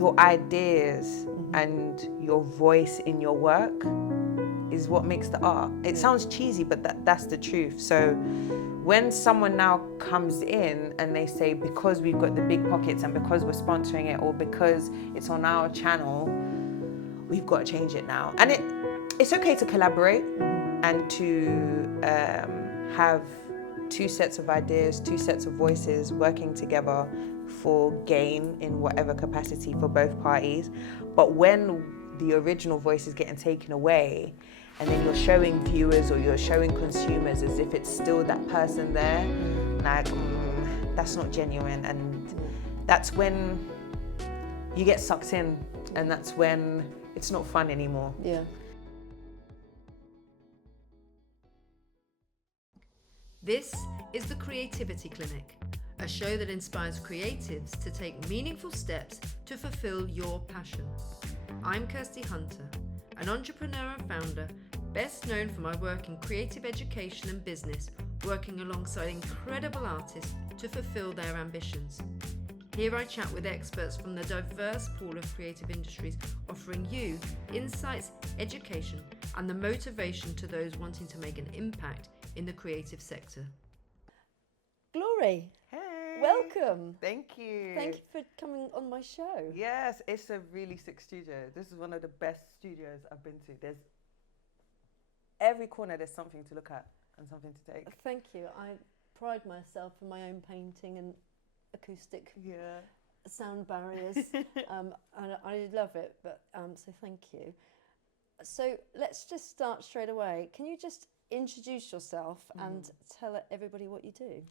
your ideas and your voice in your work is what makes the art. It sounds cheesy, but that's the truth. So when someone now comes in and they say, because we've got the big pockets and because we're sponsoring it or because it's on our channel, we've got to change it now. And it's okay to collaborate and to have two sets of ideas, two sets of voices working together for gain in whatever capacity for both parties. But when the original voice is getting taken away and then you're showing viewers or you're showing consumers as if it's still that person there, like, that's not genuine. And that's when you get sucked in, and that's when it's not fun anymore. Yeah. This is the Creativity Clinic, a show that inspires creatives to take meaningful steps to fulfill your passion. I'm Kirsty Hunter, an entrepreneur and founder, best known for my work in creative education and business, working alongside incredible artists to fulfill their ambitions. Here I chat with experts from the diverse pool of creative industries, offering you insights, education, and the motivation to those wanting to make an impact in the creative sector. Glory, Hey. welcome. Thank you. Thank you for coming on my show. Yes, it's a really sick studio. This is one of the best studios I've been to. There's every corner, there's something to look at and something to take. Thank you. I pride myself in my own painting and acoustic sound barriers, and I love it. But so thank you. So let's just start straight away. Can you just introduce yourself and tell everybody what you do?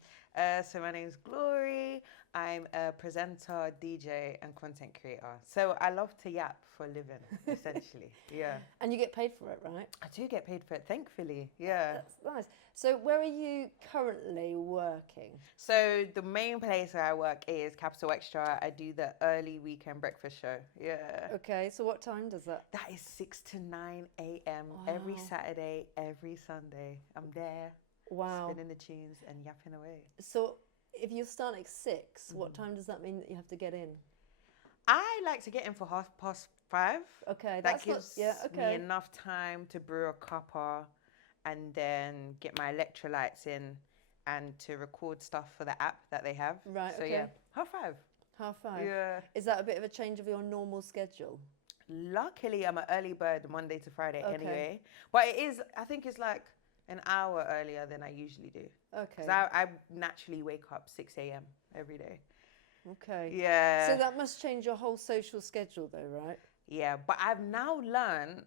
So my name's Glory. I'm a presenter, DJ, and content creator. So I love to yap for a living, essentially. Yeah. And you get paid for it, right? I do get paid for it, thankfully. Yeah. That's nice. So where are you currently working? So the main place where I work is Capital Xtra. I do the early weekend breakfast show. Yeah. Okay, so what time does that? That is 6 to 9 a.m. every Saturday, every Sunday. I'm there. Wow. Spinning the tunes and yapping away. So if you start at 6, what time does that mean that you have to get in? I like to get in for 5:30. Okay, That gives me me enough time to brew a cuppa and then get my electrolytes in and to record stuff for the app that they have. Right, so okay. yeah, 5:30. 5:30. Yeah. Is that a bit of a change of your normal schedule? Luckily, I'm an early bird Monday to Friday Okay. anyway. But it is, I think it's like an hour earlier than I usually do. Okay. Because I naturally wake up 6 a.m. every day. Okay. Yeah. So that must change your whole social schedule though, right? Yeah, but I've now learned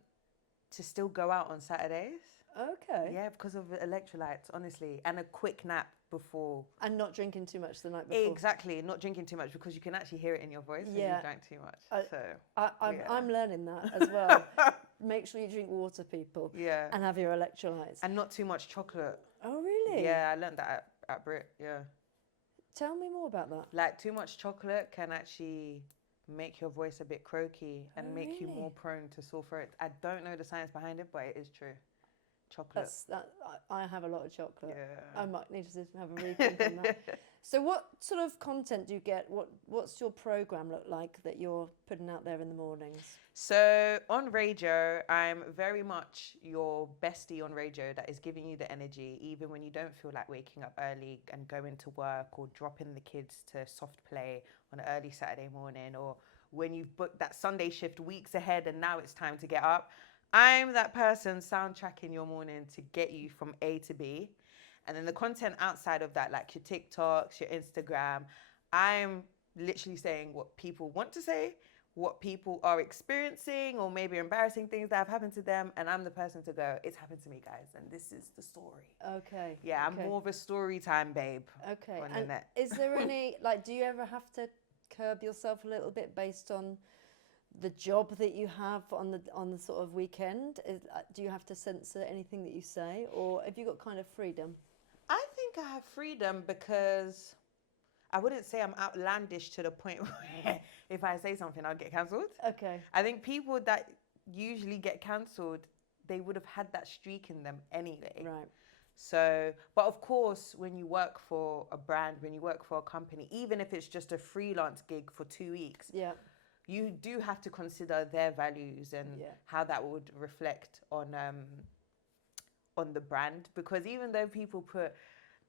to still go out on Saturdays. Okay. Yeah, because of the electrolytes, honestly, and a quick nap before. And not drinking too much the night before. Exactly, not drinking too much because you can actually hear it in your voice when you drank too much. I'm learning that as well. Make sure you drink water, people. Yeah. And have your electrolytes. And not too much chocolate. Oh, really? Yeah, I learned that at Brit, yeah. Tell me more about that. Like, too much chocolate can actually make your voice a bit croaky and make you more prone to sore throat. I don't know the science behind it, but it is true. Chocolate. I have a lot of chocolate. Yeah. I might need to have a rethink on that. So what sort of content do you get? What's your program look like that you're putting out there in the mornings? So on radio, I'm very much your bestie on radio that is giving you the energy, even when you don't feel like waking up early and going to work or dropping the kids to soft play on an early Saturday morning, or when you've booked that Sunday shift weeks ahead and now it's time to get up. I'm that person soundtracking your morning to get you from A to B. And then the content outside of that, like your TikToks, your Instagram, I'm literally saying what people want to say, what people are experiencing, or maybe embarrassing things that have happened to them. And I'm the person to go, it's happened to me, guys, and this is the story. Okay. Yeah, I'm more of a story time babe. Okay. On the And net. is there any, like, do you ever have to curb yourself a little bit based on the job that you have on the sort of weekend? Do you have to censor anything that you say, or have you got kind of freedom? I think I have freedom because I wouldn't say I'm outlandish to the point where if I say something, I'll get cancelled. Okay. I think people that usually get cancelled, they would have had that streak in them anyway. Right. So, but of course, when you work for a brand, when you work for a company, even if it's just a freelance gig for 2 weeks, Yeah. you do have to consider their values and how that would reflect on the brand, because even though people put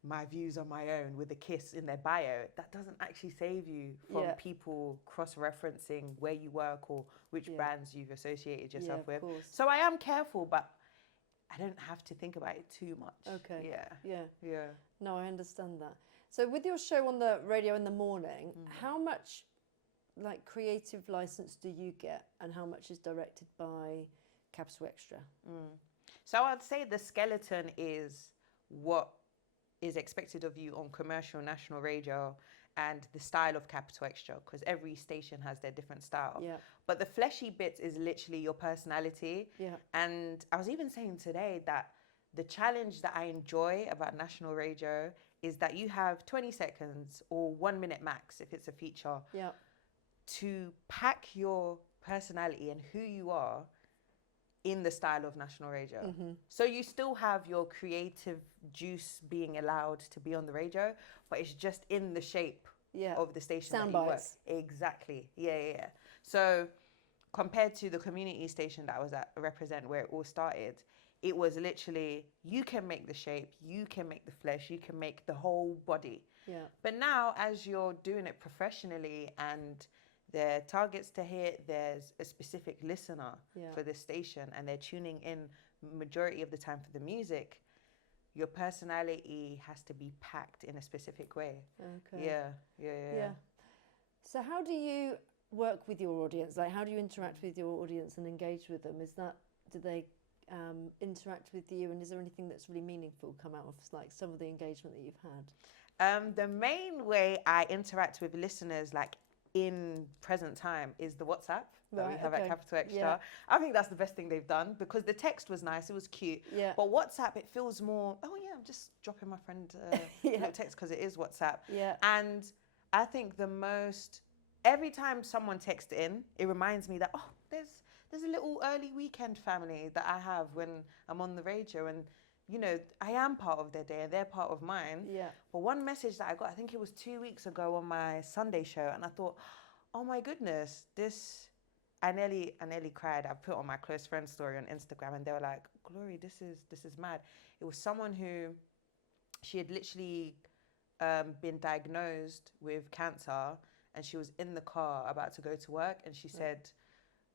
my views on my own with a kiss in their bio, that doesn't actually save you from people cross-referencing where you work or which brands you've associated yourself with. So I am careful, but I don't have to think about it too much. Okay. Yeah. No, I understand that. So with your show on the radio in the morning, how much like creative license do you get, and how much is directed by Capital Xtra? So I'd say the skeleton is what is expected of you on commercial national radio and the style of Capital Xtra, because every station has their different style. Yeah. But the fleshy bits is literally your personality. Yeah. And I was even saying today that the challenge that I enjoy about national radio is that you have 20 seconds or 1 minute max, if it's a feature, to pack your personality and who you are in the style of national radio. So you still have your creative juice being allowed to be on the radio, but it's just in the shape of the station Sound that you work. bites. Exactly. Yeah. So compared to the community station that I was at, Represent, where it all started, it was literally, you can make the shape, you can make the flesh, you can make the whole body. Yeah. But now, as you're doing it professionally and there are targets to hit, there's a specific listener for this station, and they're tuning in majority of the time for the music, your personality has to be packed in a specific way. Okay. Yeah. So how do you work with your audience? Like, how do you interact with your audience and engage with them? Do they interact with you, and is there anything that's really meaningful come out of like some of the engagement that you've had? The main way I interact with listeners, like in present time, is the WhatsApp that we have at Capital Xtra. Yeah. I think that's the best thing they've done, because the text was nice, it was cute. Yeah. But WhatsApp, it feels more, oh yeah, I'm just dropping my friend a little text, because it is WhatsApp. Yeah. And I think every time someone texts in, it reminds me that, oh, there's a little early weekend family that I have when I'm on the radio, and you know, I am part of their day and they're part of mine. Yeah. But one message that I got, I think it was 2 weeks ago on my Sunday show, and I thought, oh my goodness, I nearly cried. I put on my close friend story on Instagram, and they were like, Glory, this is mad. It was someone who, she had literally been diagnosed with cancer, and she was in the car about to go to work, and she said,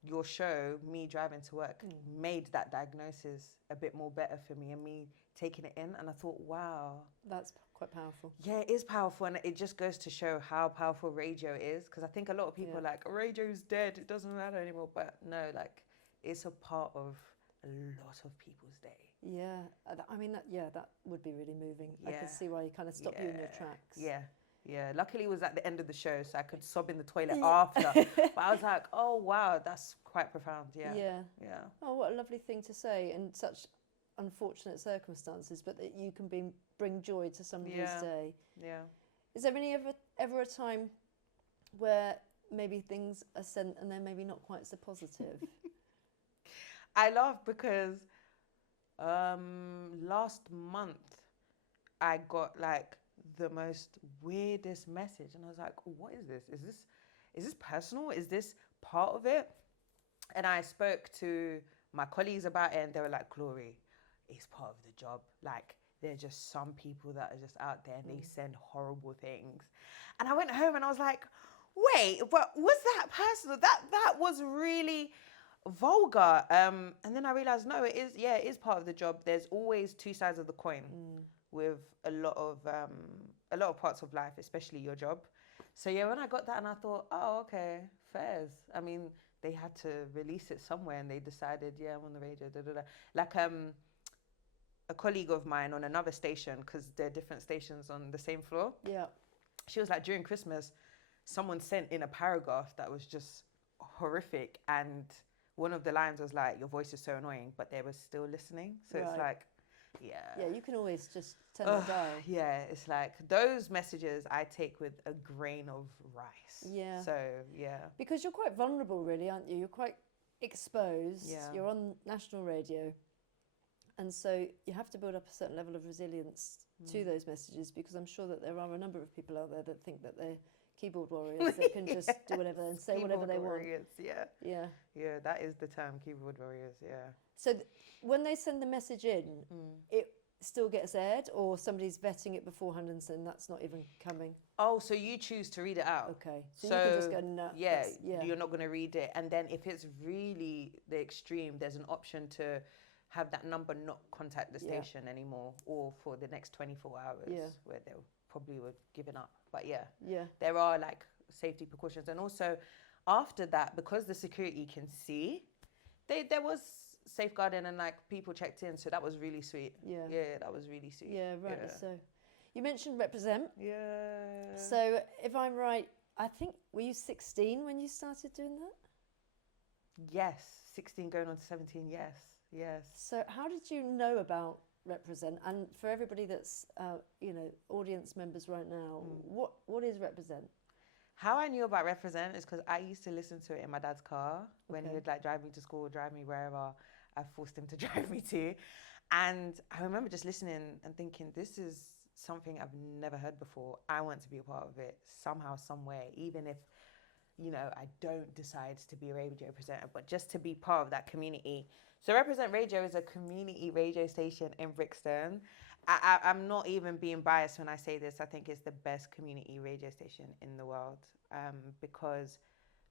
your show, me driving to work, made that diagnosis a bit more better for me, and me taking it in. And I thought, wow. That's quite powerful. Yeah, it is powerful. And it just goes to show how powerful radio is. Because I think a lot of people are like, radio's dead, it doesn't matter anymore. But no, like, it's a part of a lot of people's day. Yeah. I mean, that would be really moving. I could see why you kind of stop you in your tracks. Yeah, luckily it was at the end of the show, so I could sob in the toilet after. But I was like, oh, wow, that's quite profound. Yeah. Oh, what a lovely thing to say in such unfortunate circumstances, but that you can bring joy to somebody's day. Yeah. Is there ever a time where maybe things are sent and they're maybe not quite so positive? I laugh because last month I got like the most weirdest message, and I was like, what is this? Is this personal? Is this part of it? And I spoke to my colleagues about it, and they were like, Glory, it's part of the job. Like, there are just some people that are just out there and they send horrible things. And I went home and I was like, wait, but was that personal? That was really vulgar. And then I realized, no, it is part of the job. There's always two sides of the coin with a lot of parts of life, especially your job. So yeah, when I got that, and I thought, oh, okay, fairs. I mean, they had to release it somewhere, and they decided, yeah, I'm on the radio. Like a colleague of mine on another station, because there are different stations on the same floor. Yeah. She was like, during Christmas, someone sent in a paragraph that was just horrific, and one of the lines was like, your voice is so annoying, but they were still listening. So it's like, yeah, you can always just turn it down. Yeah, it's like those messages I take with a grain of rice. Yeah. So yeah, because you're quite vulnerable, really, aren't you? You're quite exposed. Yeah. You're on national radio, and so you have to build up a certain level of resilience to those messages, because I'm sure that there are a number of people out there that think that they're keyboard warriors that can just do whatever and say whatever they warriors, want. Yeah, that is the term, keyboard warriors, yeah. So when they send the message in, it still gets aired, or somebody's vetting it beforehand and saying that's not even coming? Oh, so you choose to read it out. Okay. So you can just go, no. Yeah, you're not going to read it. And then if it's really the extreme, there's an option to have that number not contact the station anymore, or for the next 24 hours where they probably were giving up. But there are like safety precautions. And also after that, because the security can see, there was safeguarding and like people checked in, so that was really sweet. Yeah, that was really sweet. Yeah, right. So you mentioned represent. Yeah. So if I'm right, I think, were you 16 when you started doing that? Yes, 16 going on to 17. Yes. So how did you know about represent? And for everybody that's audience members right now, what is represent? How I knew about represent is because I used to listen to it in my dad's car when he would like drive me to school, drive me wherever I forced him to drive me to. And I remember just listening and thinking, this is something I've never heard before. I want to be a part of it somehow, some way, even if, I don't decide to be a radio presenter, but just to be part of that community. So Represent Radio is a community radio station in Brixton. I'm not even being biased when I say this. I think it's the best community radio station in the world, because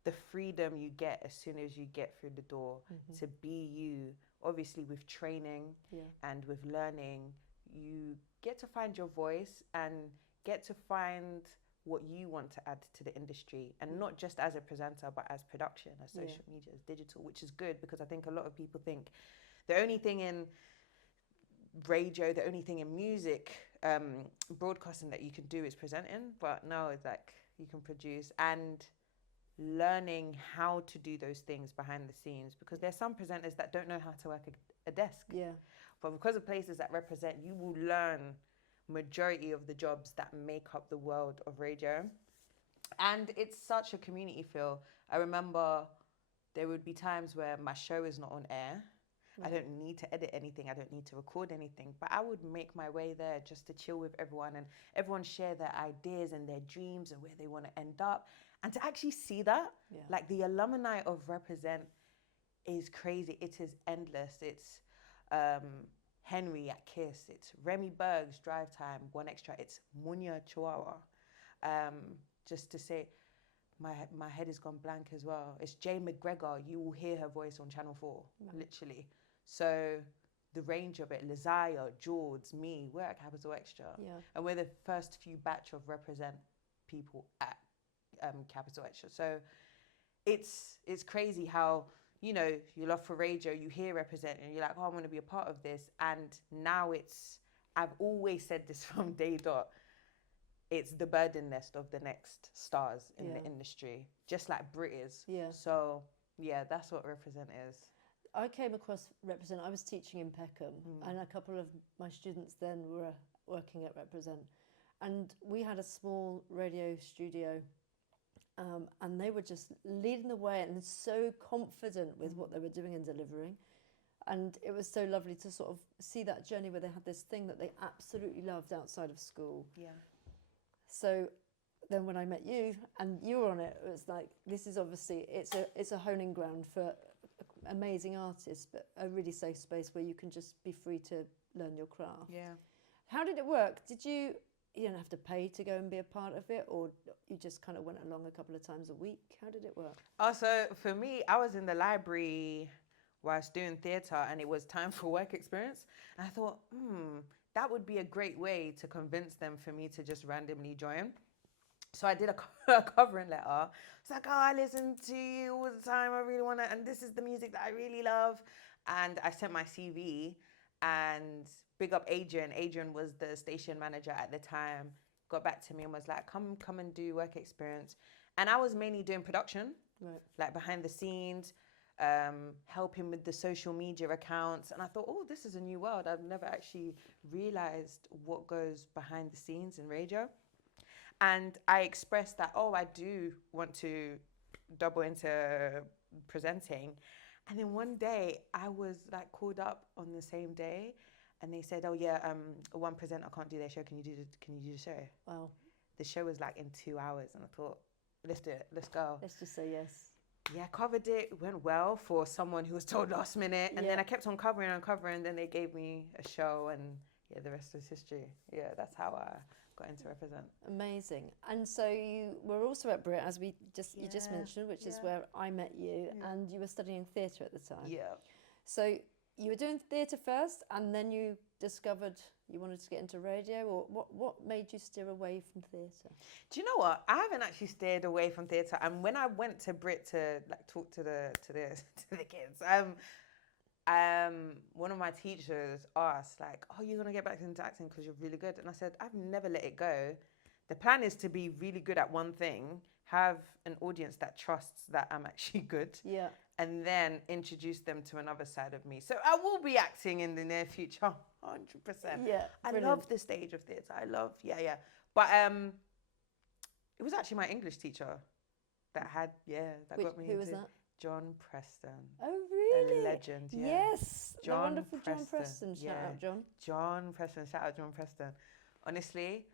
the freedom you get as soon as you get through the door to be you, obviously with training and with learning, you get to find your voice and get to find what you want to add to the industry, and not just as a presenter, but as production, as social media, as digital, which is good, because I think a lot of people think the only thing in radio, the only thing in music, broadcasting that you can do is presenting, but no, it's like you can produce, and learning how to do those things behind the scenes, because there's some presenters that don't know how to work a desk. Yeah. But because of places that represent, you will learn majority of the jobs that make up the world of radio. And it's such a community feel. I remember there would be times where my show is not on air. I don't need to edit anything. I don't need to record anything. But I would make my way there just to chill with everyone, and everyone share their ideas and their dreams and where they want to end up. And to actually see that, like the alumni of Represent is crazy. It is endless. It's Henry at KISS. It's Remy Berg's Drive Time, 1Xtra. It's Munya Chihuahua. Just to say, my head has gone blank as well. It's Jay McGregor. You will hear her voice on Channel 4, literally. So the range of it, Lizaya, George, me, we're at Capital Xtra. Yeah. And we're the first few batch of Represent people at Capital Xtra. So it's crazy how, you love for radio, you hear Represent, and you're like, oh, I want to be a part of this. And now I've always said this from day dot, it's the birding nest of the next stars in the industry, just like Brit is. Yeah. So, that's what Represent is. I came across Represent, I was teaching in Peckham, and a couple of my students then were working at Represent. And we had a small radio studio, and they were just leading the way and so confident with what they were doing and delivering. And it was so lovely to sort of see that journey where they had this thing that they absolutely loved outside of school. Yeah. So then when I met you and you were on it, it was like, this is obviously, it's a honing ground for amazing artists, but a really safe space where you can just be free to learn your craft. Yeah. How did it work? You didn't have to pay to go and be a part of it, or you just kind of went along a couple of times a week? How did it work? Oh, so for me, I was in the library whilst doing theatre, and it was time for work experience. And I thought, that would be a great way to convince them for me to just randomly join. So I did a covering letter. It's like, oh, I listen to you all the time. I really want to, and this is the music that I really love. And I sent my CV, and big up Adrian. Adrian was the station manager at the time. Got back to me and was like, come and do work experience. And I was mainly doing production, like behind the scenes, helping with the social media accounts. And I thought, oh, this is a new world. I've never actually realized what goes behind the scenes in radio. And I expressed that, I do want to double into presenting. And then one day I was like called up on the same day, and they said, one presenter can't do their show. Can you do the show? Wow. the show was like in 2 hours, and I thought, let's do it, let's go. Let's just say yes. Yeah, covered it, went well for someone who was told last minute, and then I kept on covering and covering, and then they gave me a show, and yeah, the rest was history. Yeah, that's how I got into Represent. Amazing. And so you were also at Brit, as you just mentioned, which is where I met you, and you were studying theatre at the time. Yeah. So you were doing theatre first, and then you discovered you wanted to get into radio, or what made you steer away from theatre? Do you know what? I haven't actually steered away from theatre, and when I went to Brit to like talk to the kids, one of my teachers asked like, "Oh, you're gonna get back into acting because you're really good," and I said, "I've never let it go. The plan is to be really good at one thing, have an audience that trusts that I'm actually good." Yeah. And then introduce them to another side of me. So I will be acting in the near future, 100%. Yeah, I brilliant. love the stage of theatre. I love, But it was actually my English teacher that had, got me who into was that? John Preston. Oh, really? A legend, yeah. Yes, the wonderful John Preston. Shout out, John. John Preston, shout out John Preston. Honestly,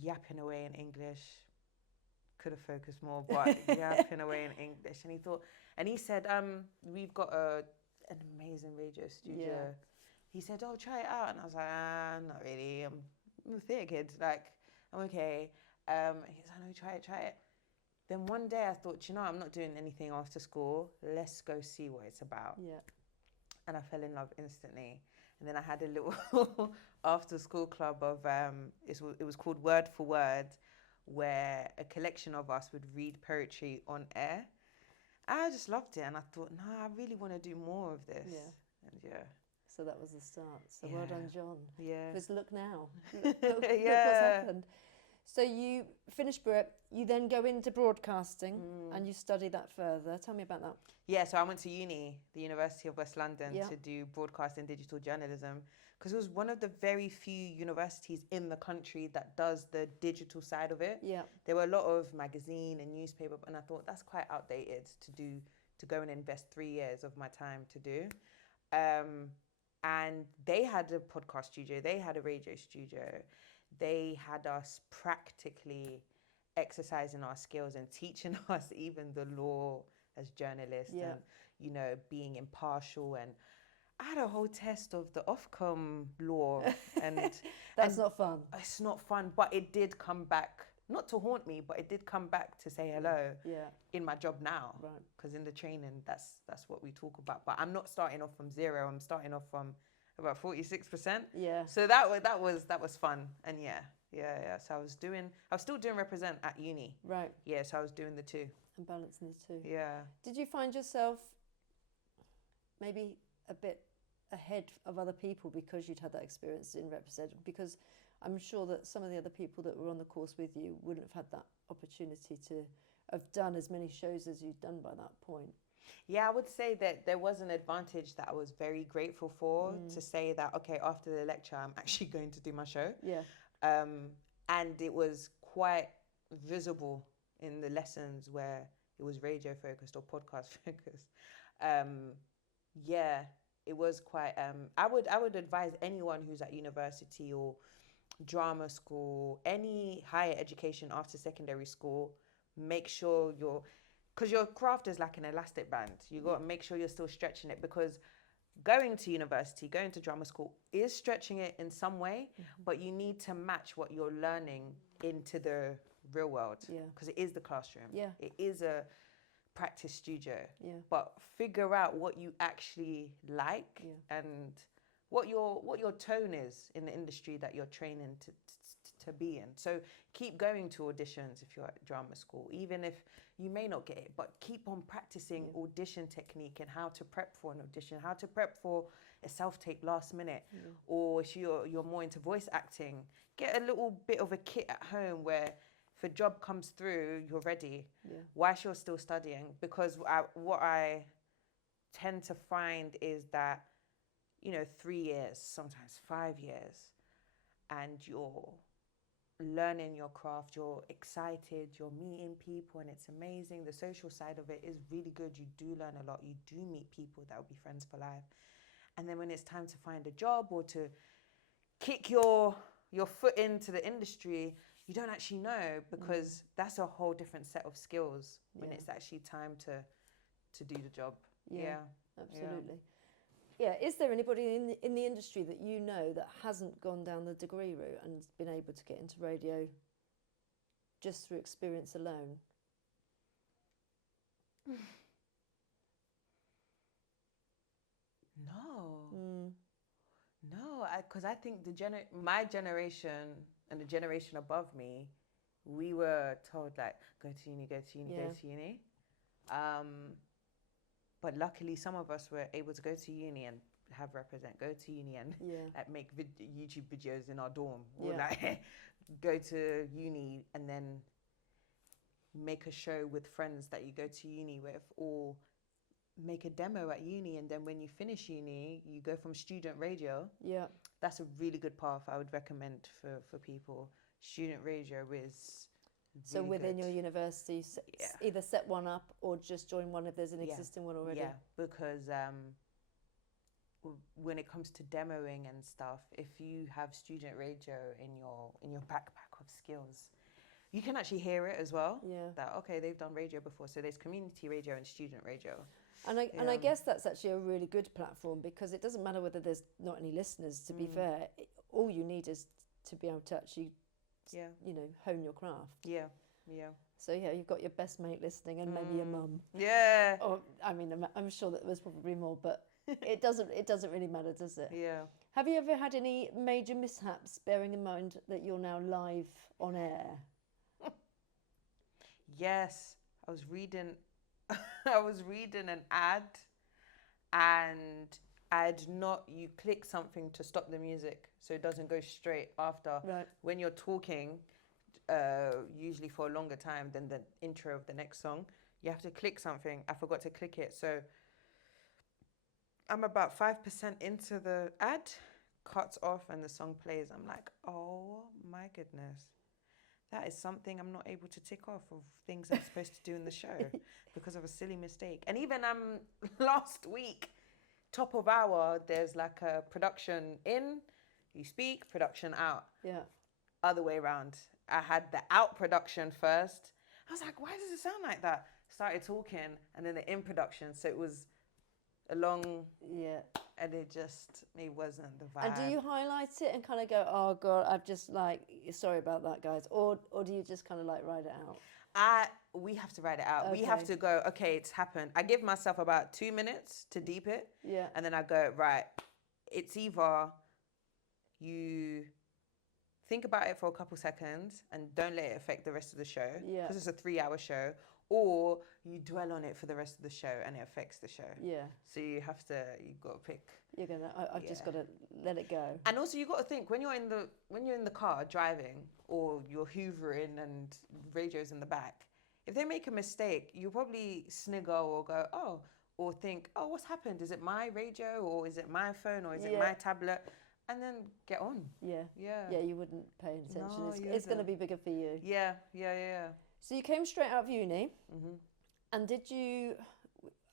yapping away in English. Could have focused more, but yapping away in English. And he said, we've got an amazing radio studio. Yeah. He said, oh, try it out. And I was like, not really. I'm a theatre kid. Like, I'm okay. He said, no, try it. Then one day I thought, I'm not doing anything after school. Let's go see what it's about. Yeah. And I fell in love instantly. And then I had a little after school club of, it was called Word for Word, where a collection of us would read poetry on air. I just loved it, and I thought, I really want to do more of this. Yeah. And So that was the start. So well done, John. Yeah. Because look now. Look what's happened. So you finish Brit, you then go into broadcasting and you study that further. Tell me about that. Yeah, so I went to uni, the University of West London, Yeah. to do broadcast and digital journalism, because it was one of the very few universities in the country that does the digital side of it. Yeah. There were a lot of magazine and newspaper, and I thought that's quite outdated to go and invest 3 years of my time to do. And they had a podcast studio, they had a radio studio, they had us practically exercising our skills and teaching us even the law as journalists and, being impartial. And I had a whole test of the Ofcom law. And That's not fun. It's not fun, but it did come back, not to haunt me, but it did come back to say hello in my job now. Right. Because in the training, that's what we talk about. But I'm not starting off from zero. I'm starting off from about 46%. Yeah. So that was fun. And yeah. So I was still doing Represent at uni. Right. Yeah, so I was doing the two. And balancing the two. Yeah. Did you find yourself maybe a bit ahead of other people because you'd had that experience in Represent? Because I'm sure that some of the other people that were on the course with you wouldn't have had that opportunity to have done as many shows as you'd done by that point. Yeah, I would say that there was an advantage that I was very grateful for, to say that, okay, after the lecture, I'm actually going to do my show. Yeah. And it was quite visible in the lessons where it was radio focused or podcast focused. It was quite, I would advise anyone who's at university or drama school, any higher education after secondary school, make sure because your craft is like an elastic band. You got to make sure you're still stretching it, because going to university, going to drama school is stretching it in some way, but you need to match what you're learning into the real world, because it is the classroom. Yeah. It is a practice studio. Yeah. But figure out what you actually like and what your tone is in the industry that you're training to be in. So keep going to auditions if you're at drama school, even if you may not get it, but keep on practicing audition technique and how to prep for an audition, how to prep for a self-tape last minute. Or if you're more into voice acting, get a little bit of a kit at home where if a job comes through, you're ready. Whilst you're still studying, because what I tend to find is that 3 years, sometimes 5 years, and you're learning your craft, you're excited, you're meeting people, and it's amazing. The social side of it is really good. You do learn a lot. You do meet people that will be friends for life. And then when it's time to find a job or to kick your your foot into the industry, you don't actually know, because that's a whole different set of skills when it's actually time to do the job. Yeah. Absolutely. Yeah. Is there anybody in the industry that you know that hasn't gone down the degree route and been able to get into radio just through experience alone? No. No, because I think my generation and the generation above me, we were told, like, go to uni, go to uni, go to uni. But luckily, some of us were able to go to uni and go to uni and like make YouTube videos in our dorm, or like go to uni and then make a show with friends that you go to uni with, or make a demo at uni, and then when you finish uni, you go from student radio. Yeah, that's a really good path. I would recommend for people. Student radio is so within your university, either set one up or just join one if there's an existing one already. Yeah, because when it comes to demoing and stuff, if you have student radio in your backpack of skills, you can actually hear it as well. Yeah. That, okay, they've done radio before. So there's community radio and student radio. And I guess that's actually a really good platform, because it doesn't matter whether there's not any listeners, to be fair. All you need is to be able to actually, hone your craft. Yeah, yeah. So you've got your best mate listening and maybe your mum. Yeah. Or, I mean, I'm sure that there's probably more, but it doesn't really matter, does it? Yeah. Have you ever had any major mishaps, bearing in mind that you're now live on air? Yes, I was reading an ad, and you click something to stop the music so it doesn't go straight after. Right. When you're talking, usually for a longer time than the intro of the next song, you have to click something. I forgot to click it, so I'm about 5% into the ad, cuts off, and the song plays. I'm like, oh my goodness. That is something I'm not able to tick off of things I'm supposed to do in the show because of a silly mistake. And even last week, top of hour, there's like a production in, you speak, production out. Yeah. Other way around. I had the out production first. I was like, why does it sound like that? Started talking, and then the in production. So it was a long, and it wasn't the vibe. And do you highlight it and kind of go, oh God, I've just sorry about that, guys? Or do you just kind of write it out? We have to write it out. Okay. We have to go, okay, it's happened. I give myself about 2 minutes to deep it. Yeah. And then I go, right, it's either you think about it for a couple seconds and don't let it affect the rest of the show, because it's a 3-hour show, or you dwell on it for the rest of the show and it affects the show. Yeah. So you've got to pick. I've just got to let it go. And also you've got to think, when you're in the car driving, or you're hoovering and radio's in the back, if they make a mistake, you probably snigger or go, oh, or think, oh, what's happened? Is it my radio, or is it my phone, or is it my tablet? And then get on. Yeah. Yeah. Yeah, you wouldn't pay attention. No, it's going to be bigger for you. Yeah. So you came straight out of uni, and did you?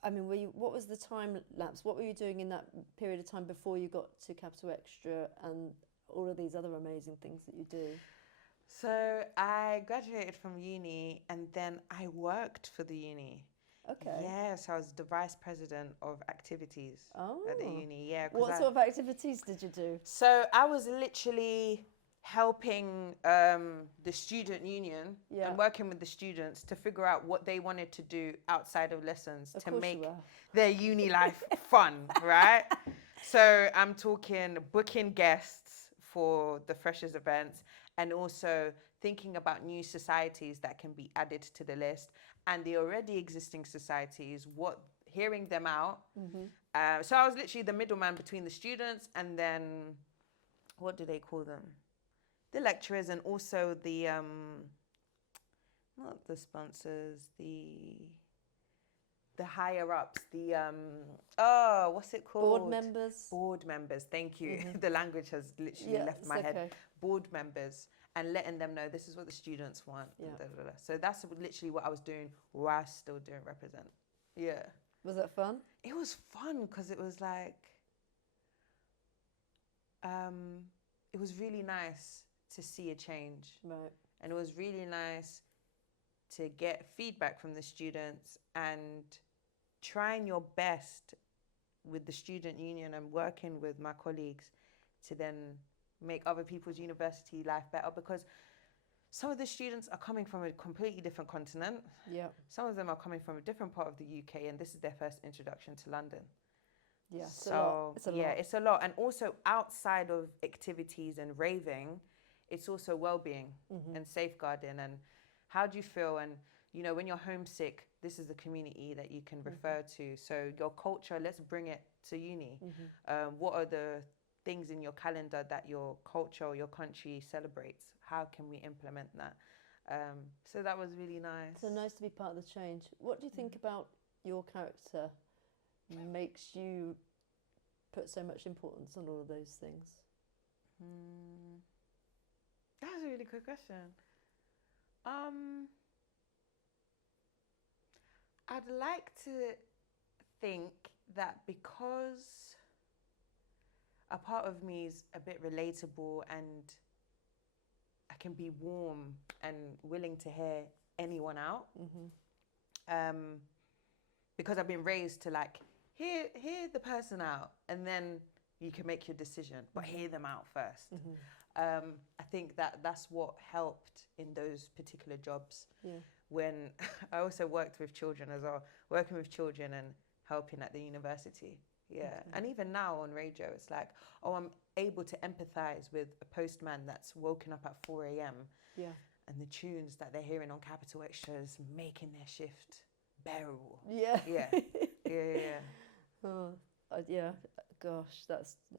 I mean, what was the time lapse? What were you doing in that period of time before you got to Capital Xtra and all of these other amazing things that you do? So I graduated from uni, and then I worked for the uni. Okay. Yes, I was the vice president of activities at the uni. Yeah. What sort of activities did you do? So I was literally helping the student union and working with the students to figure out what they wanted to do outside of lessons to make their uni life fun, right? So I'm talking booking guests for the freshers events, and also thinking about new societies that can be added to the list, and the already existing societies, hearing them out. So I was literally the middleman between the students and then, what do they call them? The lecturers, and also the, not the sponsors, the higher ups, what's it called? Board members. Board members, thank you. The language has literally left my head. Board members, and letting them know this is what the students want. Yeah. So that's literally what I was doing while still doing Represent. Yeah. Was that fun? It was fun, because it was like, it was really nice to see a change. Right. And it was really nice to get feedback from the students and trying your best with the student union and working with my colleagues to then make other people's university life better, because some of the students are coming from a completely different continent. Yeah. Some of them are coming from a different part of the UK, and this is their first introduction to London. Yeah. So it's a yeah, lot. it's a lot. And also outside of activities and raving, it's also well-being and safeguarding. And how do you feel? And you know, when you're homesick, this is the community that you can refer to. So your culture, let's bring it to uni. What are the things in your calendar that your culture or your country celebrates? How can we implement that? So that was really nice. So nice to be part of the change. What do you think about your character makes you put so much importance on all of those things? That's a really good question. I'd like to think that because a part of me is a bit relatable and I can be warm and willing to hear anyone out. Because I've been raised to like, hear the person out and then you can make your decision, but hear them out first. I think that's what helped in those particular jobs. Yeah. When I also worked with children as well, working with children and helping at the university. Yeah. And even now on radio, it's like, oh, I'm able to empathize with a postman that's woken up at 4 a.m. Yeah. and the tunes that they're hearing on Capital Xtra is making their shift bearable. Yeah. Yeah. Yeah. Oh, yeah. Gosh,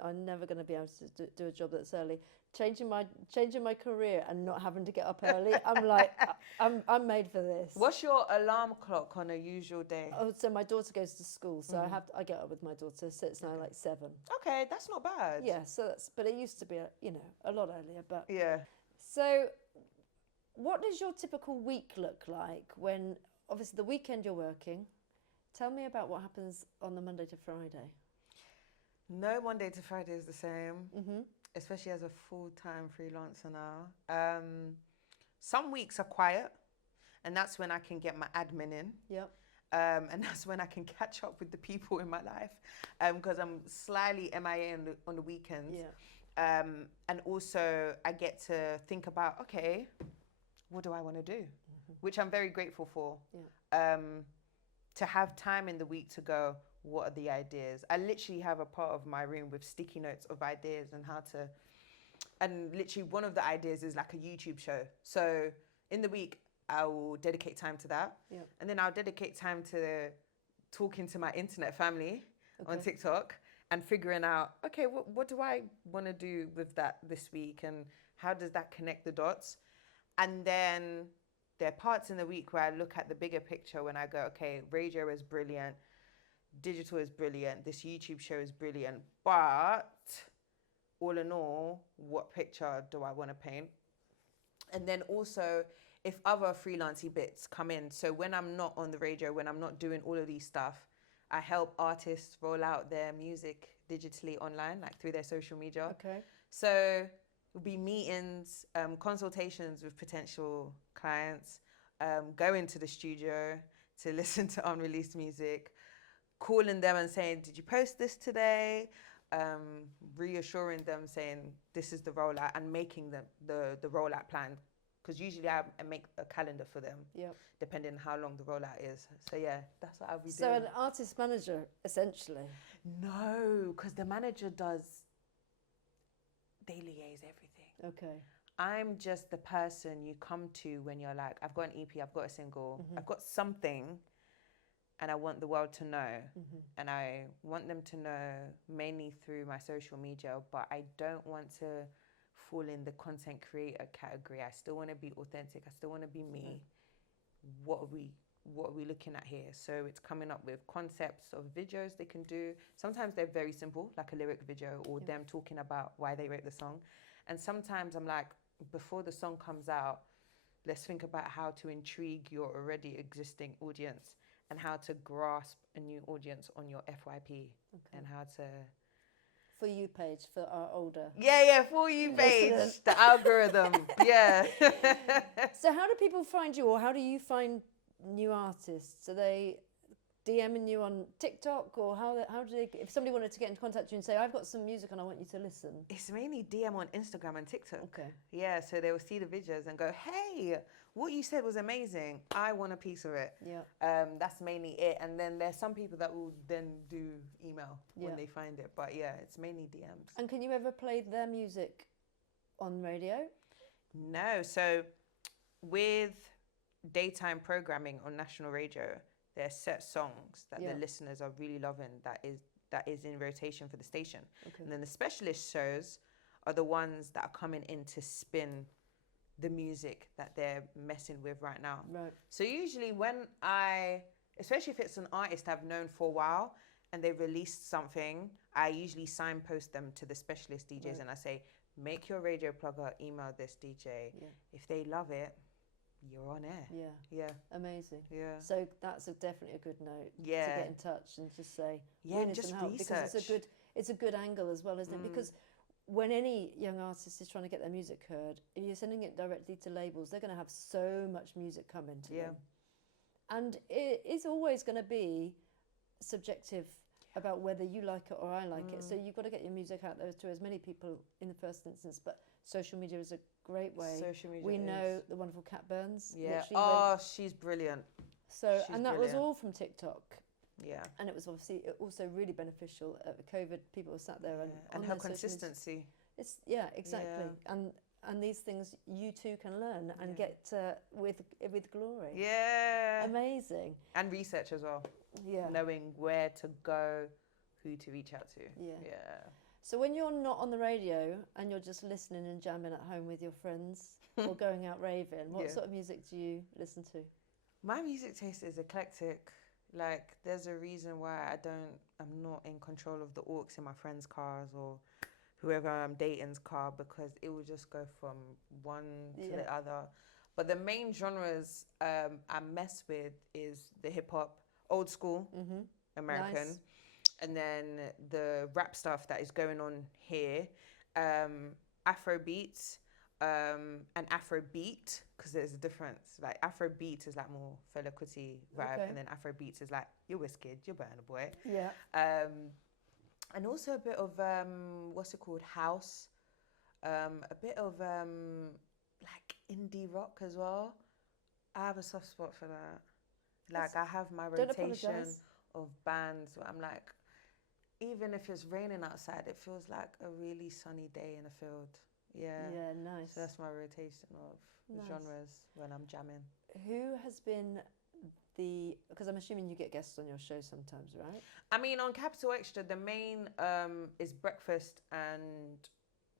I'm never going to be able to do a job that's early. Changing my career and not having to get up early. I'm like, I'm made for this. What's your alarm clock on a usual day? Oh, so my daughter goes to school, so I get up with my daughter. So it's now like 7. Okay, that's not bad. Yeah. So but it used to be a lot earlier. But Yeah. so, what does your typical week look like when obviously the weekend you're working? Tell me about what happens on the Monday to Friday. No Monday to Friday is the same, especially as a full-time freelancer now. Some weeks are quiet, and that's when I can get my admin in. Yep. And that's when I can catch up with the people in my life, because I'm slightly MIA on the weekends. Yeah. And also I get to think about, okay, what do I want to do? Which I'm very grateful for. Yeah. To have time in the week to go, what are the ideas? I literally have a part of my room with sticky notes of ideas and and literally one of the ideas is like a YouTube show. So in the week, I will dedicate time to that. Yeah. And then I'll dedicate time to talking to my internet family on TikTok and figuring out, okay, what do I want to do with that this week? And how does that connect the dots? And then there are parts in the week where I look at the bigger picture when I go, okay, radio is brilliant, digital is brilliant, this YouTube show is brilliant, but all in all, what picture do I want to paint? And then also, if other freelancey bits come in, so when I'm not on the radio, when I'm not doing all of these stuff, I help artists roll out their music digitally online, like through their social media. Okay. So it'll be meetings, consultations with potential clients, going to the studio to listen to unreleased music, calling them and saying, did you post this today? Reassuring them, saying, this is the rollout, and making them the rollout plan. Because usually I make a calendar for them, depending on how long the rollout is. So yeah, that's what I'll be doing. So an artist manager, essentially? No, because the manager they liaise everything. Okay. I'm just the person you come to when you're like, I've got an EP, I've got a single, I've got something, and I want the world to know. And I want them to know mainly through my social media, but I don't want to fall in the content creator category. I still want to be authentic. I still want to be me. What are we looking at here? So it's coming up with concepts of videos they can do. Sometimes they're very simple, like a lyric video or them talking about why they wrote the song. And sometimes I'm like, before the song comes out, let's think about how to intrigue your already existing audience and how to grasp a new audience on your FYP and how to... For You page for our older. Yeah, For You page, Listeners. the algorithm. Yeah. So how do people find you, or how do you find new artists? Are they DMing you on TikTok, or how do they, if somebody wanted to get in contact with you and say, I've got some music and I want you to listen? It's mainly DM on Instagram and TikTok. Okay. Yeah, so they will see the videos and go, hey, what you said was amazing. I want a piece of it. Yeah. That's mainly it. And then there's some people that will then do email when Yeah. they find it. But yeah, it's mainly DMs. And can you ever play their music on radio? No. So with daytime programming on national radio, there are set songs that Yeah. the listeners are really loving that is in rotation for the station. Okay. And then the specialist shows are the ones that are coming in to spin the music that they're messing with right now. Right. So usually especially if it's an artist I've known for a while and they've released something, I usually signpost them to the specialist DJs Right. and I say, make your radio plugger email this DJ. Yeah. If they love it, you're on air. Yeah. Yeah. Amazing. Yeah. So that's definitely a good note Yeah. to get in touch and just say, Yeah, we and need just some help, because research. it's a good angle as well, isn't it? Because when any young artist is trying to get their music heard, if you're sending it directly to labels, they're going to have so much music coming to them. And it is always going to be subjective about whether you like it or I like it. So you've got to get your music out there to as many people in the first instance. But social media is a great way. Social media We is. know the wonderful Cat Burns. Yeah. literally went- She's brilliant. So, she's and that was brilliant. all from TikTok. Yeah. And it was obviously also really beneficial at COVID. People were sat there and And on her their social media. consistency. It's exactly. And these things you too can learn and get with glory. Yeah. Amazing. And research as well. Yeah. Knowing where to go, who to reach out to. Yeah. Yeah. So when you're not on the radio and you're just listening and jamming at home with your friends or going out raving, what Yeah. sort of music do you listen to? My music taste is eclectic. Like, there's a reason why I'm not in control of the aux in my friends' cars or whoever I'm dating's car, because it will just go from one to the other. But the main genres I mess with is the hip hop, old school, American, Nice. and then the rap stuff that is going on here, Afro beats, and Afro beat, because there's a difference. Like Afro beat is like more Fela Kuti vibe, Okay. and then Afro beats is like, you're Wizkid, you're Burna Boy. Yeah. And also a bit of what's it called, house, a bit of like indie rock as well. I have a soft spot for that. Like, I have my Don't rotation apologise. of bands where I'm like, even if it's raining outside, it feels like a really sunny day in a field. Yeah. Yeah, nice. So that's my rotation of Nice. genres when I'm jamming. Who has been because I'm assuming you get guests on your show sometimes, right? I mean, on Capital Xtra, the main is Breakfast and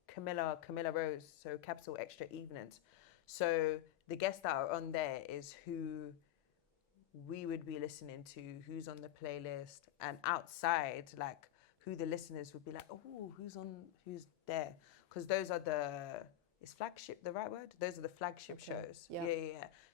Camilla Rose, so Capital Xtra Evenings. So the guests that are on there is who we would be listening to, who's on the playlist, and outside, like, who the listeners would be like, oh, who's there? Because those are is flagship the right word? Those are the flagship shows. Yeah.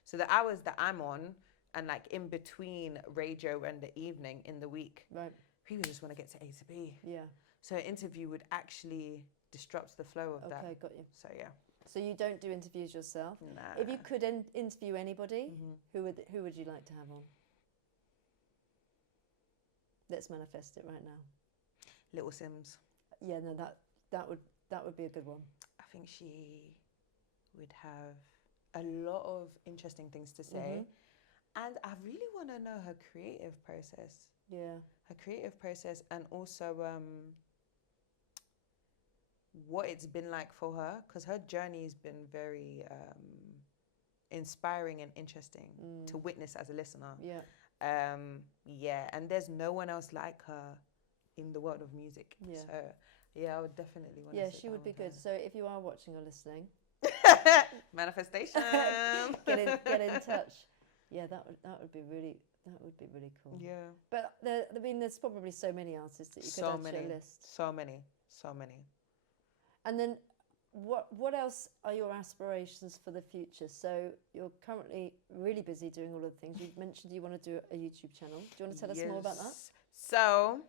So the hours that I'm on, and like in between radio and the evening in the week, Right. people just want to get to A to B. Yeah. So an interview would actually disrupt the flow of that. Okay, got you. So yeah. So you don't do interviews yourself? Nah. If you could interview anybody, who would you like to have on? Let's manifest it right now. Little Sims. Yeah, no, that would be a good one. I think she would have a lot of interesting things to say. And I really want to know her creative process. Yeah. Her creative process, and also what it's been like for her, because her journey has been very inspiring and interesting to witness as a listener. Yeah. Yeah, and there's no one else like her in the world of music. Yeah. So yeah, I would definitely want to. Yeah, she would be good. So if you are watching or listening, Manifestation. get in touch. Yeah, that would be really cool. Yeah. But there's probably so many artists that you could add to your list. So many. And then what else are your aspirations for the future? So you're currently really busy doing all of the things. You mentioned you want to do a YouTube channel. Do you want to tell us more about that? So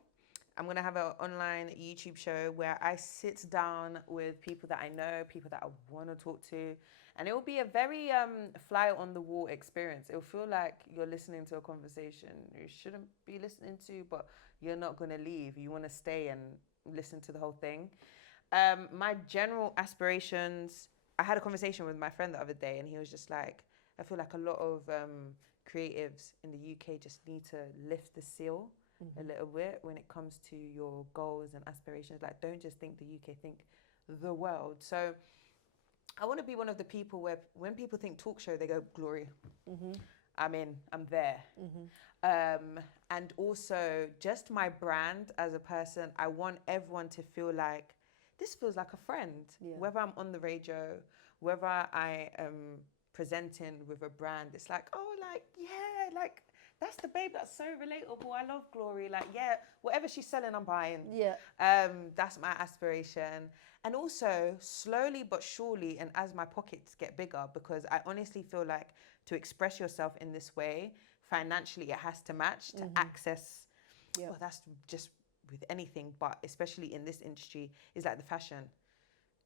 I'm going to have an online YouTube show where I sit down with people that I know, people that I want to talk to. And it will be a very fly on the wall experience. It'll feel like you're listening to a conversation you shouldn't be listening to, but you're not going to leave. You want to stay and listen to the whole thing. My general aspirations, I had a conversation with my friend the other day, and he was just like, I feel like a lot of creatives in the UK just need to lift the seal a little bit when it comes to your goals and aspirations. Like, don't just think the UK, think the world. So I want to be one of the people where when people think talk show, they go, Glory. I'm in, I'm there. And also just my brand as a person, I want everyone to feel like this feels like a friend. Whether I'm on the radio, whether I am presenting with a brand, it's like, oh, like, yeah, like, that's the babe that's so relatable. I love Glory. Like, yeah, whatever she's selling, I'm buying. Yeah. That's my aspiration. And also, slowly but surely, and as my pockets get bigger, because I honestly feel like to express yourself in this way, financially, it has to match to access. Well, that's just with anything, but especially in this industry, is like the fashion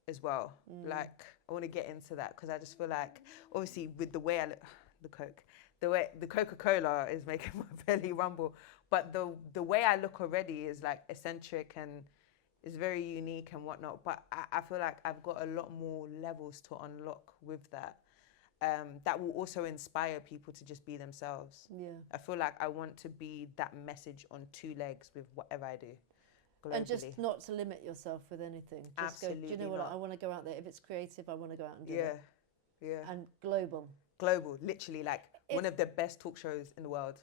as well. Like, I want to get into that because I just feel like, obviously, with the way I look, the Coke, the way the Coca-Cola is making my belly rumble, but the way I look already is like eccentric and is very unique and whatnot. But I feel like I've got a lot more levels to unlock with that. That will also inspire people to just be themselves. Yeah. I feel like I want to be that message on two legs with whatever I do. Globally. And just not to limit yourself with anything. Just Absolutely go, do you know what? not. I want to go out there. If it's creative, I want to go out and do Yeah, it. yeah. And global. Global, literally, like one of the best talk shows in the world.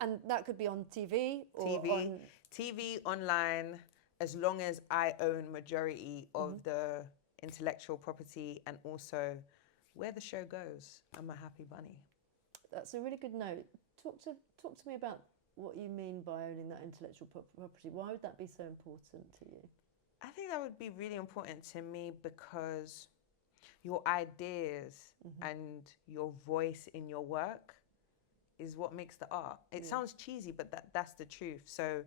And that could be on TV or on... TV, online, as long as I own majority of the intellectual property and also where the show goes, I'm a happy bunny. That's a really good note. Talk to me about what you mean by owning that intellectual property. Why would that be so important to you? I think that would be really important to me because your ideas and your voice in your work is what makes the art. It sounds cheesy, but that's the truth. So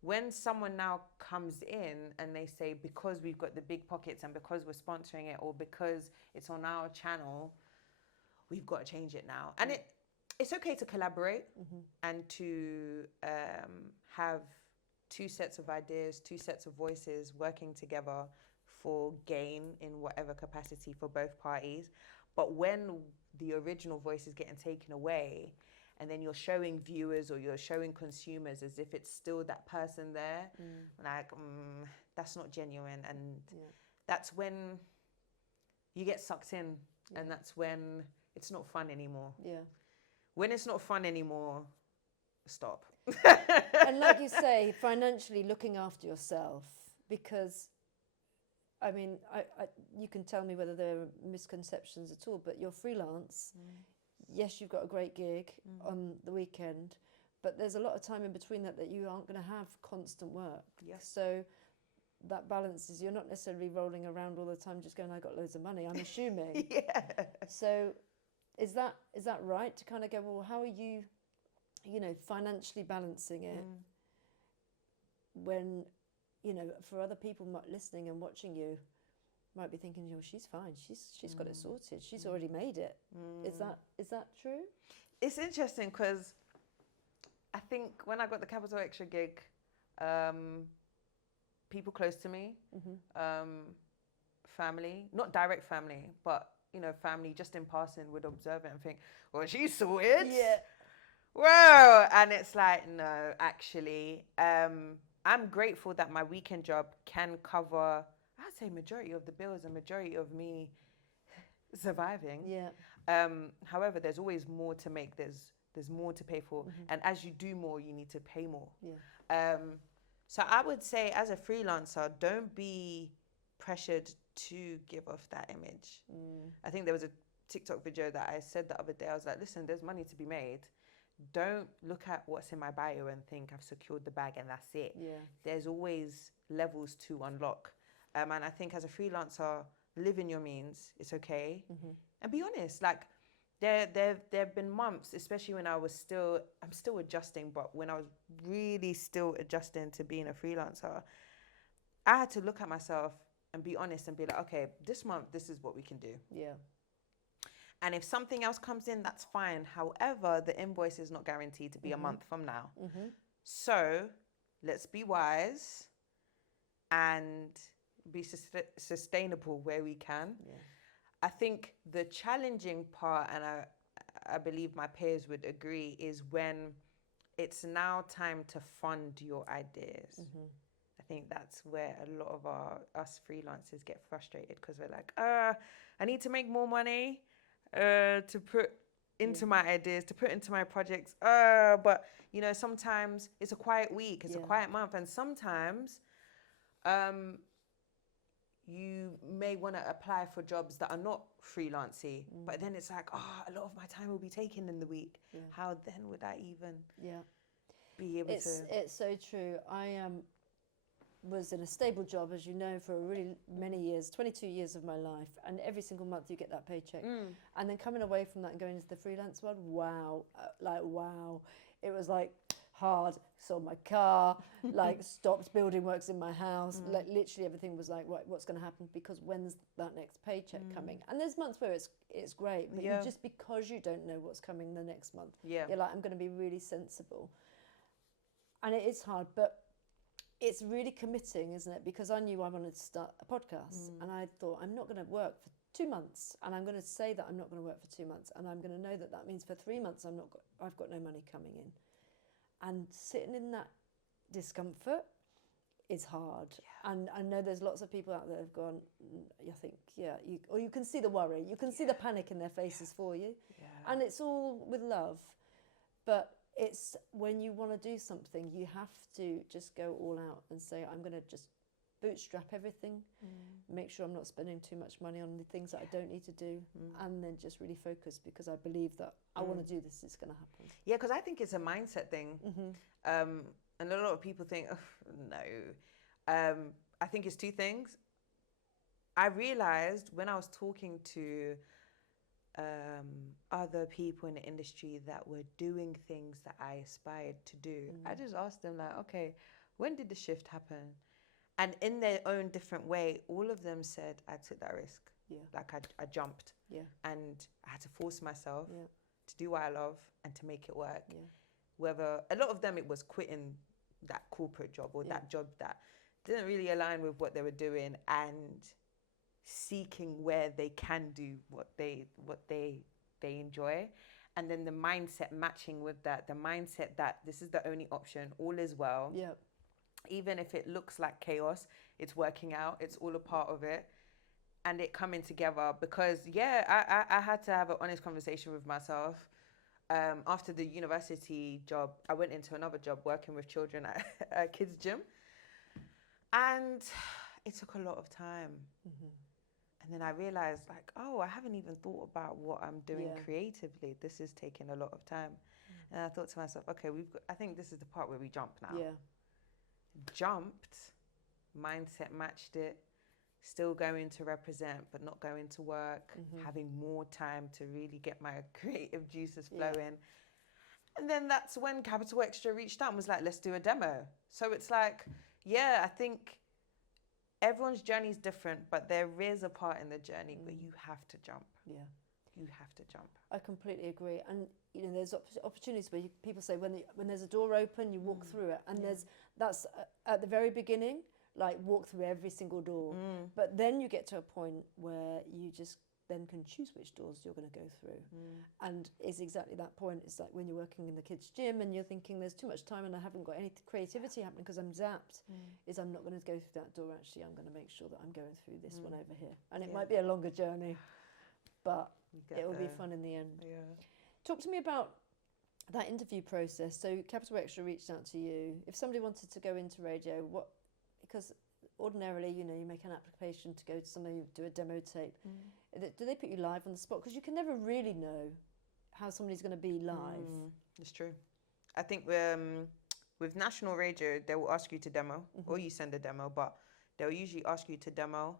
when someone now comes in and they say, because we've got the big pockets and because we're sponsoring it or because it's on our channel, we've got to change it now. And it's okay to collaborate and to have two sets of ideas, two sets of voices working together for gain in whatever capacity for both parties. But when the original voice is getting taken away and then you're showing viewers or you're showing consumers as if it's still that person there, like, that's not genuine. And that's when you get sucked in and that's when it's not fun anymore. Yeah. When it's not fun anymore, stop. And like you say, financially looking after yourself, because, I mean, you can tell me whether there are misconceptions at all, but you're freelance. Yes, you've got a great gig on the weekend, but there's a lot of time in between that you aren't going to have constant work. Yes. So that balance is, you're not necessarily rolling around all the time just going, I got loads of money, I'm assuming. Yeah. So is that right to kind of go, well, how are you, financially balancing it when, for other people listening and watching you might be thinking, she's fine, she's got it sorted, she's already made it. Is that true? It's interesting because I think when I got the Capital Xtra gig, people close to me, family, not direct family, but family just in passing would observe it and think, well, she's sorted. Yeah. Whoa. And it's like, no, actually, I'm grateful that my weekend job can cover, I'd say, majority of the bills and majority of me surviving. Yeah. However, there's always more to make. There's more to pay for. And as you do more, you need to pay more. Yeah. So I would say as a freelancer, don't be pressured to give off that image. I think there was a TikTok video that I said the other day. I was like, listen, there's money to be made. Don't look at what's in my bio and think I've secured the bag and that's it. Yeah. There's always levels to unlock. And I think as a freelancer, live in your means. It's okay. And be honest. Like, there have been months, especially when I'm still adjusting, but when I was really still adjusting to being a freelancer, I had to look at myself and be honest and be like, okay, this month, this is what we can do. Yeah. And if something else comes in, that's fine. However, the invoice is not guaranteed to be a month from now. So let's be wise and be sustainable where we can. Yeah. I think the challenging part, and I believe my peers would agree, is when it's now time to fund your ideas. I think that's where a lot of us freelancers get frustrated, because we're like, I need to make more money to put into my ideas, to put into my projects. But you know, sometimes it's a quiet week, it's a quiet month, and sometimes you may want to apply for jobs that are not freelancy, but then it's like, a lot of my time will be taken in the week. Yeah. How then would I even be able to? It's so true. I was in a stable job, as you know, for really many years, 22 years of my life, and every single month you get that paycheck. And then coming away from that and going into the freelance world, wow, it was like hard. Sold my car, like stopped building works in my house, like literally everything was like, right, what's going to happen, because when's that next paycheck coming? And there's months where it's great, but you just, because you don't know what's coming the next month, you're like, I'm going to be really sensible. And it is hard, but it's really committing, isn't it? Because I knew I wanted to start a podcast, and I thought, I'm not going to work for 2 months, and I'm going to say that I'm not going to work for 2 months, and I'm going to know that that means for 3 months I've got no money coming in. And sitting in that discomfort is hard. Yeah. And I know there's lots of people out there who've gone, I think, or you can see the worry, you can see the panic in their faces for you. Yeah. And it's all with love. But it's when you want to do something, you have to just go all out and say, I'm going to just bootstrap everything, make sure I'm not spending too much money on the things that I don't need to do, and then just really focus, because I believe that I want to do this, it's going to happen. Yeah, because I think it's a mindset thing. And a lot of people think, no. I think it's two things. I realized when I was talking to other people in the industry that were doing things that I aspired to do, I just asked them, like, okay, when did the shift happen? And in their own different way, all of them said, I took that risk. Yeah. Like I jumped. Yeah. And I had to force myself to do what I love and to make it work. Yeah. Whether, a lot of them, it was quitting that corporate job or that job that didn't really align with what they were doing, and seeking where they can do what they enjoy. And then the mindset matching with that, the mindset that this is the only option, all is well. Yeah. Even if it looks like chaos, it's working out, it's all a part of it, and it coming together. Because I had to have an honest conversation with myself. After the university job, I went into another job working with children at a kids gym, and it took a lot of time. And then I realized, like, I haven't even thought about what I'm doing creatively. This is taking a lot of time. And I thought to myself, okay, I think this is the part where we jump now. Yeah. Jumped, mindset matched it, still going to represent but not going to work, having more time to really get my creative juices flowing. And then that's when Capital Xtra reached out and was like, let's do a demo. So it's like, I think everyone's journey is different, but there is a part in the journey where you have to jump. Yeah. You have to jump. I completely agree. And you know, there's opportunities where people say when there's a door open, you walk through it, and that's at the very beginning, like walk through every single door. But then you get to a point where you just then can choose which doors you're going to go through. And it's exactly that point. It's like when you're working in the kids' gym and you're thinking there's too much time and I haven't got any creativity happening because I'm zapped, is I'm not going to go through that door. Actually, I'm going to make sure that I'm going through this one over here. And it might be a longer journey, but it will be fun in the end. Yeah. Talk to me about that interview process. So Capital Xtra reached out to you. If somebody wanted to go into radio, because ordinarily, you know, you make an application to go to somewhere, you do a demo tape. Do they put you live on the spot? Because you can never really know how somebody's going to be live. It's true. I think with national radio, they will ask you to demo, or you send a demo, but they'll usually ask you to demo.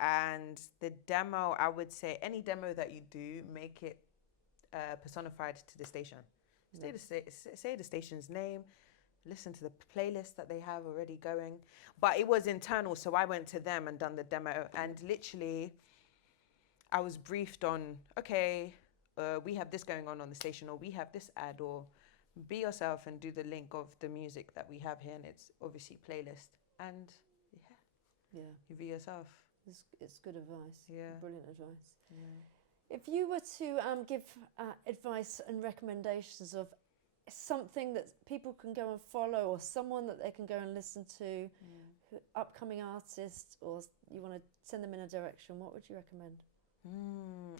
And the demo, I would say, any demo that you do, make it personified to the station. Say the station's name, listen to the playlist that they have already going. But it was internal, so I went to them and done the demo. And literally, I was briefed on, okay, we have this going on the station, or we have this ad, or be yourself and do the link of the music that we have here. And it's obviously playlist. And yeah, you be yourself. It's good advice. Yeah. Brilliant advice. Yeah. If you were to give advice and recommendations of something that people can go and follow, or someone that they can go and listen to, upcoming artists, or you want to send them in a direction, what would you recommend?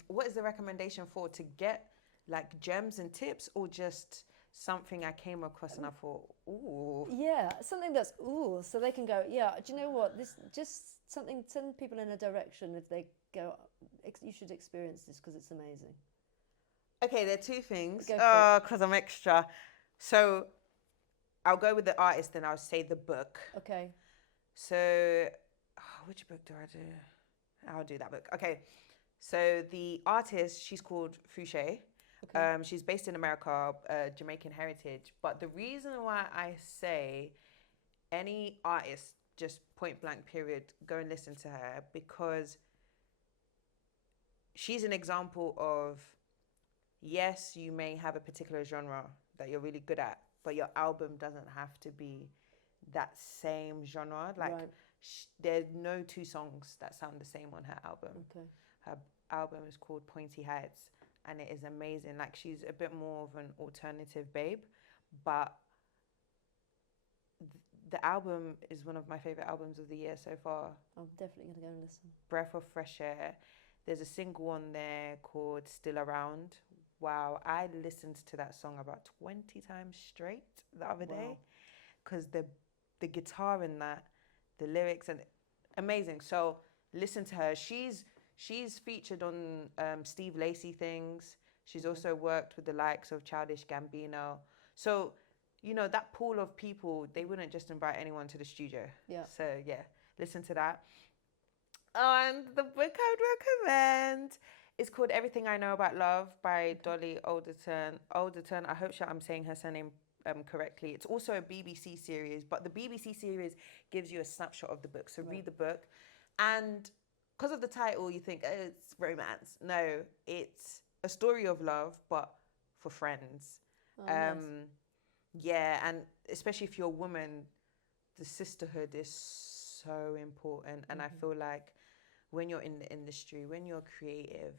What is the recommendation for? To get like gems and tips, or just something I came across and I thought, ooh. Yeah, something that's ooh, so they can go, yeah, do you know what? This just something, send people in a direction if they go, you should experience this because it's amazing. Okay, there are two things. Go for it. Because I'm extra. So I'll go with the artist and I'll say the book. Okay. So, which book do I do? I'll do that book. Okay. So the artist, she's called Fouché. Okay. She's based in America, Jamaican heritage. But the reason why I say any artist, just point blank period, go and listen to her, because she's an example of, yes, you may have a particular genre that you're really good at, but your album doesn't have to be that same genre. Like, right. There's no two songs that sound the same on her album. Okay. Her album is called Pointy Heights, and it is amazing. Like, she's a bit more of an alternative babe, but the album is one of my favorite albums of the year so far. I'm definitely going to go and listen. Breath of Fresh Air. There's a single on there called Still Around. Wow, I listened to that song about 20 times straight the other day, because the guitar in that, the lyrics, and amazing. So listen to her. She's featured on Steve Lacy things. She's also worked with the likes of Childish Gambino. So, you know, that pool of people, they wouldn't just invite anyone to the studio. Yeah. So yeah, listen to that. And the book I would recommend is called Everything I Know About Love by Dolly Alderton. I hope I'm saying her surname correctly. It's also a BBC series, but the BBC series gives you a snapshot of the book. So read the book. And because of the title, you think, oh, it's romance. No, it's a story of love, but for friends. Oh, nice. Yeah, and especially if you're a woman, the sisterhood is so important. And I feel like when you're in the industry, when you're creative,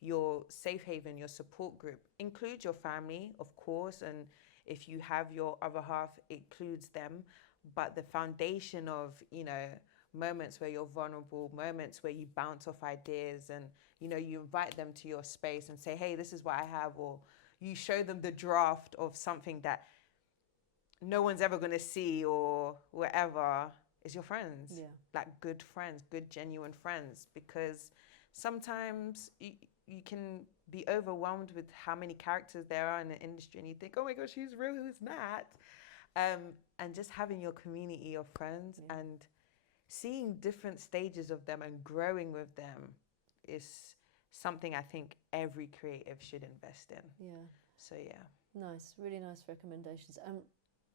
your safe haven, your support group includes your family, of course, and if you have your other half, it includes them. But the foundation of, you know, moments where you're vulnerable, moments where you bounce off ideas, and, you know, you invite them to your space and say, hey, this is what I have, or you show them the draft of something that no one's ever going to see, or whatever, is your friends. Yeah. Like good friends, good genuine friends, because sometimes you can be overwhelmed with how many characters there are in the industry, and you think, oh my gosh, who's real, who's not? And just having your community of friends and seeing different stages of them and growing with them is something I think every creative should invest in. Yeah. So yeah. Nice, really nice recommendations.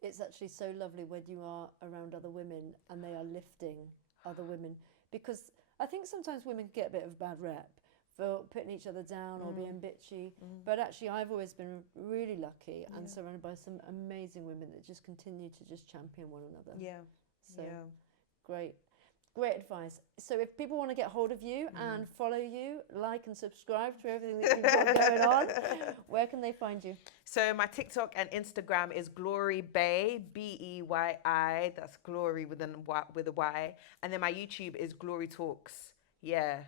It's actually so lovely when you are around other women and they are lifting other women, because I think sometimes women get a bit of a bad rep for putting each other down or being bitchy. But actually, I've always been really lucky and surrounded by some amazing women that just continue to just champion one another. Yeah. So great advice. So if people want to get hold of you and follow you, like and subscribe to everything that you've got going on, where can they find you? So my TikTok and Instagram is Glory Bay, BEYI. That's Glory with a Y. And then my YouTube is Glory Talks. Yeah,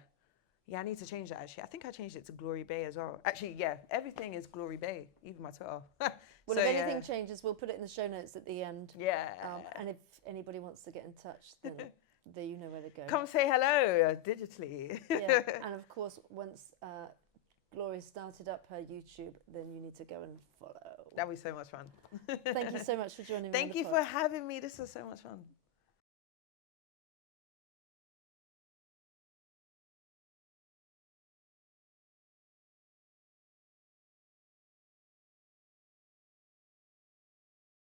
I need to change that actually. I think I changed it to Glory Bay as well. Actually, yeah, everything is Glory Bay, even my Twitter. Well, if anything changes, we'll put it in the show notes at the end. Yeah. And if anybody wants to get in touch, then you know where to go. Come say hello digitally. Yeah, and of course, once Glory started up her YouTube, then you need to go and follow. That'd be so much fun. Thank you so much for joining me. Thank you for having me. This was so much fun.